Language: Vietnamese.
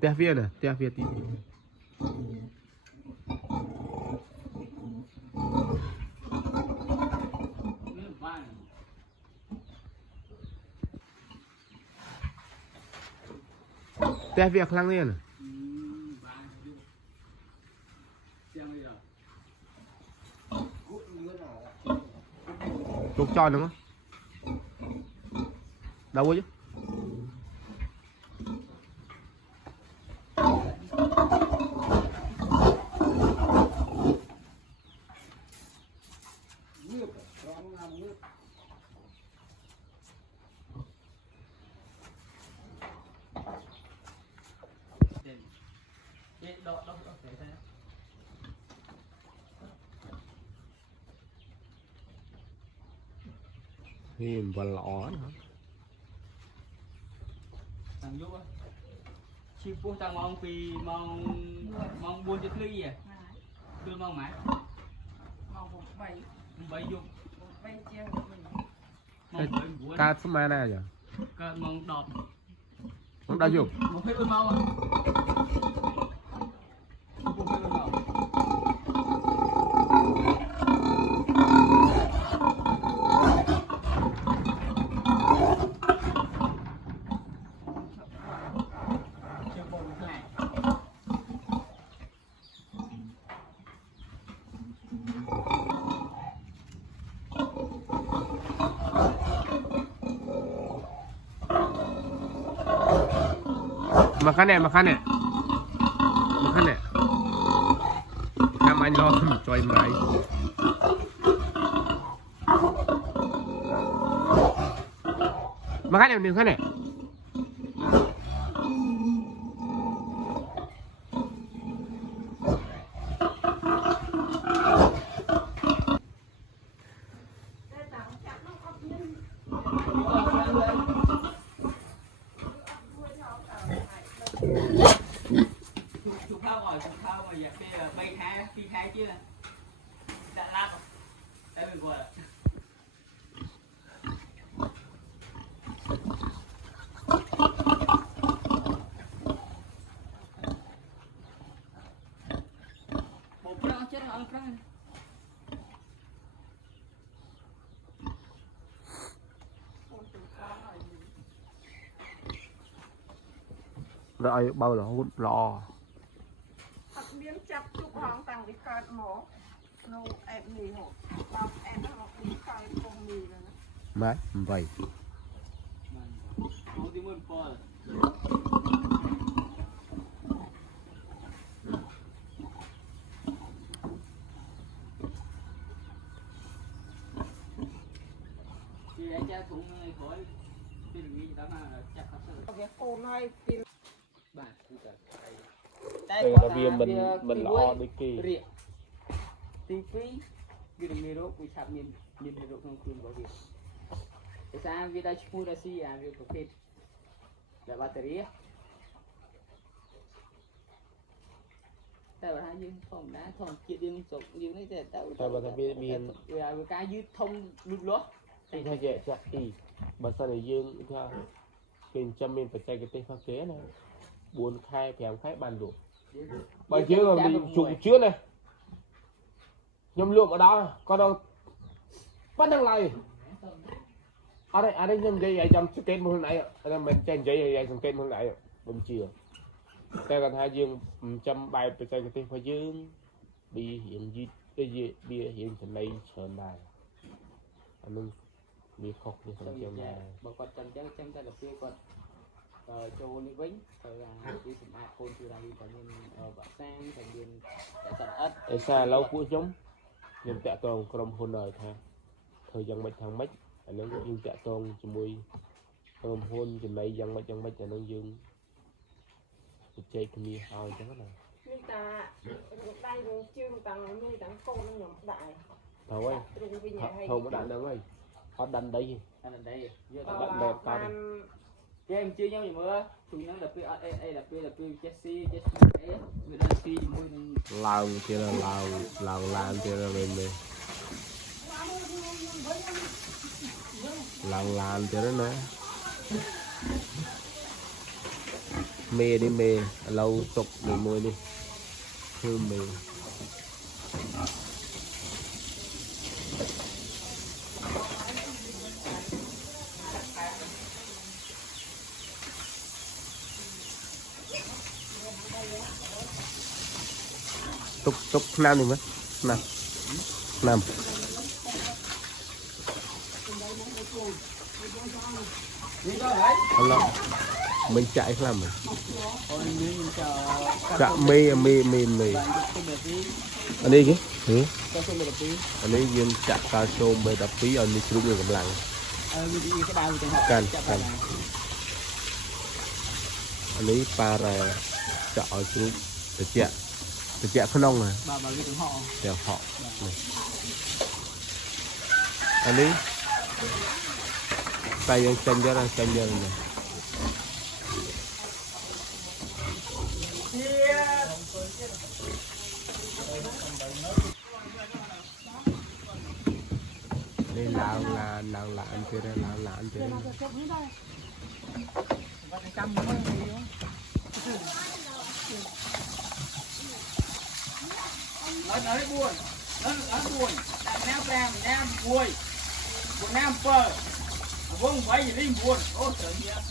Tia viên à, tia viên tí. Tia viên khăng lên à? Trục tròn đúng không? Đâu chứ? Nhìn vào lõ nữa. Thằng giúp á. Chim phu tao mong vì mong buôn cho ly à. Đưa mong mãi. Mong bảy Giúp. chiêu. Cá số mai này nhỉ? Cá mong đọt. Không đau dục. Một hết ơn mau à. Chim phu hết ơn mau. Makan ya. Makan ya. Nam anh lo cho em lại. Makan ya, makan ya. Chụp thao mà giờ kia bay phi thái chứ đã lát rồi tới mình gọi một cái chết rồi cái Rồi bao là hút lò. Miếng chắp chụp hóng tăng cái card mỏ. Nô em mì hộp. Bao em nó đi coi con mì rồi đó. Mấy vậy. Mau đi mơn phò. Thì anh cha cũng khói. Thì đừng nghĩ đó mà chặt hết rồi. Cái côn hay tìm Bạn cứ cả Đây là bia mình lò đi kì. Tí phí vì đừng nghe rốt vì sạp nhìn rốt không khuyên bảo việc tại sao vì ta mua ra xì à việc có kết là battery tại bảo hai dương phòng đá phòng chia điên sụp dương ấy thì tao Tại bảo biên vì cái dưới thông lụt lót thì thay dễ chắc ý bà sao này dương theo kênh trăm mình phải chạy cái tên pha kế này 4 khai phèm khai bàn đủ bà chứ mà mình chụp trước này nhầm lượng ở đó có đâu bắt đằng này ở đây nhầm dây trong kết một hôm nay mình trên dây trong kết một hôm nay bấm chiều ta còn hai dương trăm bài phải chạy cái tên pha dương bị hiện gì cái bia hiện thành này sờn bài anh luôn bị khóc đi không chịu mà bảo con chân chắc xem ta được kia con cho đi vĩnh rồi là đi tìm ai khôn chưa đang đi phải nên vợ sang thành viên tại sao ớt ở xa lâu cuối giống nhưng tạ toàn cầm hôn đời thôi thời gian mấy tháng mấy anh nó nhưng tạ toàn cho mùi cầm hôn thì mấy dân mấy anh nó dương chơi cái mi hao chứ này người ta đây rồi chưa tăng như tăng côn nó nhầm đại thôi thôi mà đàn đâu ơi họ đàn đây anh ở đây bạn đẹp tao em chưa nhau gì mưa chúng nó đập đập Jesse người ta si môi lao kia là lao làm kia là lên đây làm cho đó nè mê đi mê lâu tục để môi đi thư mê tục nam đi mất nam Allah mình chạy làm rồi chạ mê anh đi cái anh ấy dương chạ cao sôm bê đập phí anh đi chụp người cầm lặng can anh ấy para chợ chụp từ chợ khăn ông này đèo họ anh ấy tay yang chân ra này đây là anh kia đây là anh kia nó buồn nam buồn nam phơ vâng phải gì đi buồn ô trời ơi